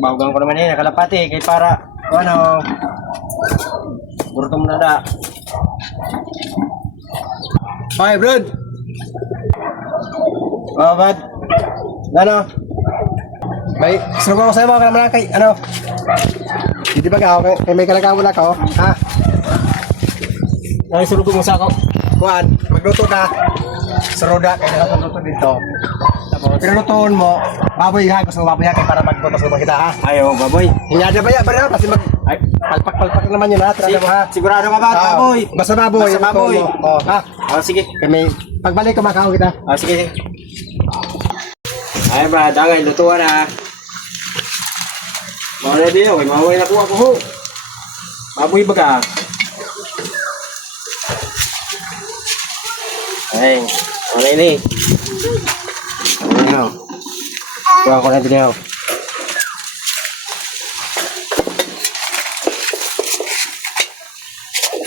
Bawagan ko naman eh, nakalapati. Kaya para, ano, burtom na da. Okay, Brad. Oh, bad. Ano? May surugan ko sa'yo mga kalaman kay, ano? Hindi ba ka, kay may kalagawan na ka, ha? Ay, sulog mo sa ako. Kuan, magluto ka. Saroda, kaya nakapagluto dito. Tapos, pinulutuin mo, baboy ha, gusto mo baboy ha, kaya para magbutas naman kita, ha? Ayaw, baboy. Hinyada ba yan, ba na? Kasi ay, palpak-palpak naman yun, ha? Tira mo, ha? Sigurado ka ba, baboy? Basta baboy. Basta baboy. Oh, ha? Oh, sige. Kaya may, pagbalik ko, makaw kita. Oh, sige. Ay, Brad, angay, lutuan na. Mawala din yun, mawala na kuha ko ho. Baboy ba ka? Ay, wala ini. Ano? Kuha ko na din yun.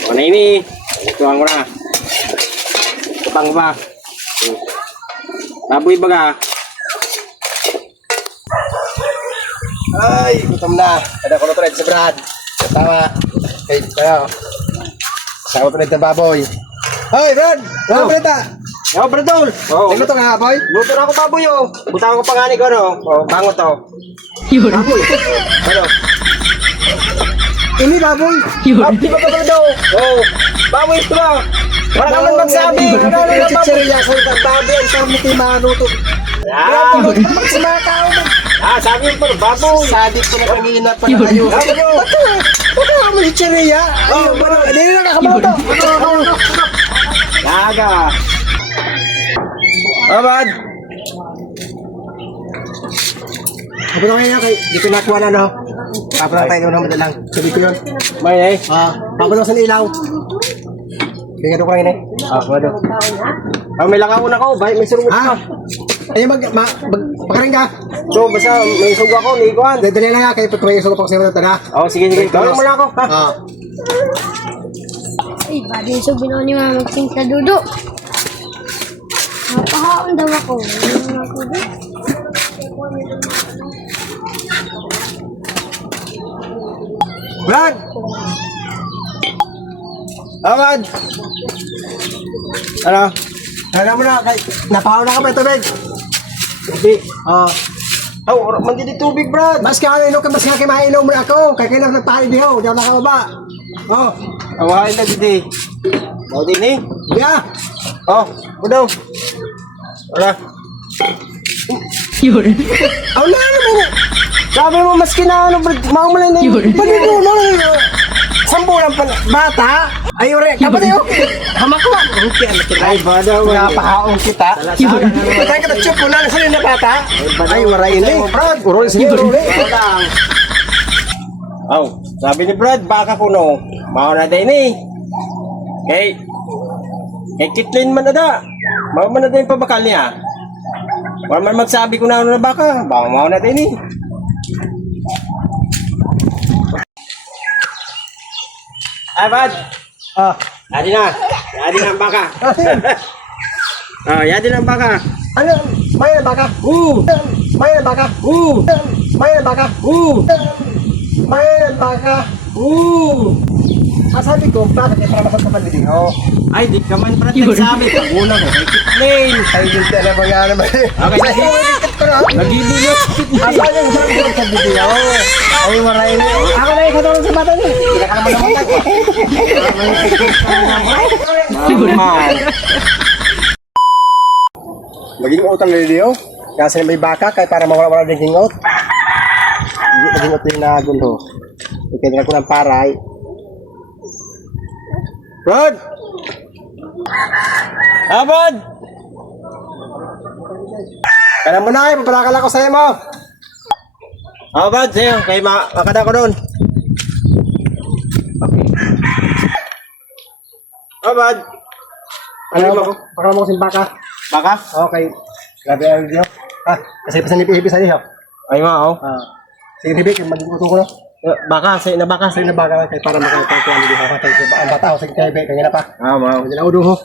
Wala ini. Lutuan ko na. Kapang ba? Baboy ba ka? Ay, gutom na. Kada ko na tuloy si Brad. Tama. Okay, tayo. Sawa tuloy ng baboy. Hoy, Brad! Ano ba ito? Yo, Bradol! Oh, Nagluto ka, boy? luto na ako baboy oh. Buta ko pangani ko no. Oh, bangot to. Baboy. Ano? Ini baboy. Baboy ba Bradol? Oh, baboy ito ba? Wala ka man magsabi. Wala ka man Chichirya sa baboy. Ang sarap nito yung mga luto. Ah, Magsimakao mo. sabi mo pa baboy. Sadik ko na kanina pa na kayo. Bato ka mo si Chichirya. Hindi na nakakabato. Laga. Abad. Kapag na kayo, dito nakuha na, no? Kapag na tayo naman lang. Sabi ko yun. May eh. Kapag na sa ilaw. Bigyan ko kayo na eh. Wala. May langaw na ko, bay, may surungot ka. Ayun, pagkarin ka. So, basta may sugo ako, may ikuan. Dali lang nga, kayo pag may isugo pa kasi ito na. Oh, sige, sige. Gawin mo na ako, ha? Ay, badin so binaw ni Mama King sa dudo. Napahaon daw ako. Brad! Abad. Ano? Ano mo na, napahaw na ka ba tubig? Hindi. Oh, mandili tubig, Brad. Mas ka ano, mas ka mainom mo na ako. Kaya kailangan nagpahin di ho, di ako nakababa. Awain na dito. Mau din eh. Yeah! Oh, udaw. Wala. Aw na, ano mo? Sabi mo, maski na ano, Brad, maumulay na yun. Panuno, sambulan pa bata. Ay, ore, kapatid yun. Hamak ko. Ay, bada, wala. Napahaong kita. Patay ka na chup mo na sa na bata. Ay, waray ini. Brad, urol siya. Oh, sabi ni Brad, baka kuno. Mau na din eh. Kay Kitlin man na da. Mau man na din pabakal niya. Wala man magsabi ko na ano na baka. Baka mau na din eh. Ay, Brad. Yadi na. Yadi na ang baka. Yadi na ang baka. Ano? May baka. May baka. May baka. May baka. Sabi ko, bakit kaya para masang kapalibig? Ay, di ka man Brad nagsabi. Paguna ko kay Kitlin. Ay, hindi ka naman nga naman. Okay, nagigilot. Asa yung sabi ko sa video? Ay, waray na. Ako na yung katulong sa bata niya. Hindi ka naman Man. Maging utang na video. Kasi may baka kaya para mawala-wala ng hingot. Hindi maging utang yung nagulo. Ikailan ko ng paray. Rod! Abad! Kaya mo na kayo, papalakala ko sa'yo mo. Abad, sa'yo. Kay makada ko doon. Okay. Abad! Ano mo? Pakala mo kasing baka. Baka? Okay. Grabe ang video. Kasi pasan nipi-hipi sa iyo. Ay nga, oh. Sige, hipi, mag-uto ko na. Baka, sa'yo na baka. Sa'yo na baka kay para makakita ko ang video ko. Ang bata ko, sige, hipi, kanya na pa. Mau. Hindi na udo ho.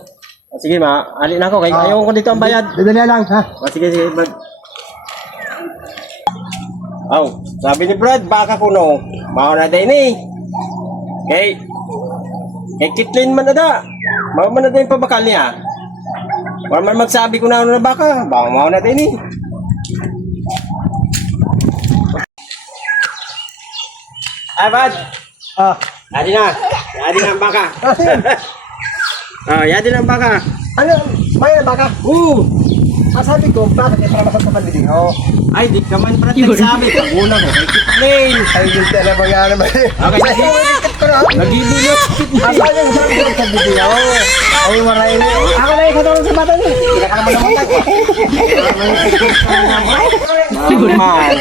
Sige, ali na ako. Kaya ayaw ko dito ang bayad. Dadali lang, ha? Sige, sige. Oh, sabi ni Brad, baka kuno. Mao na din eh. Kay Kitlin man ada. Mao man na din pabakal niya. Wala man magsabi ko na ano na baka. Baka mao na din eh. Ay, Brad. Ah, Yadi na. Yadi na ang baka. Yadi na ang baka. ano? May baka? Sabi ko, bakit para masok ka pandidig? Oh, Ay, di ka man Brad nagsabi. Paguna ko kay Kitlin. ay hindi na ba yan naman? Okay, nagilulot. Asa yung sabi ko sa video? Ay, maray na. Ako na ikatulong sa bata niya. Hindi ka naman naman. Man.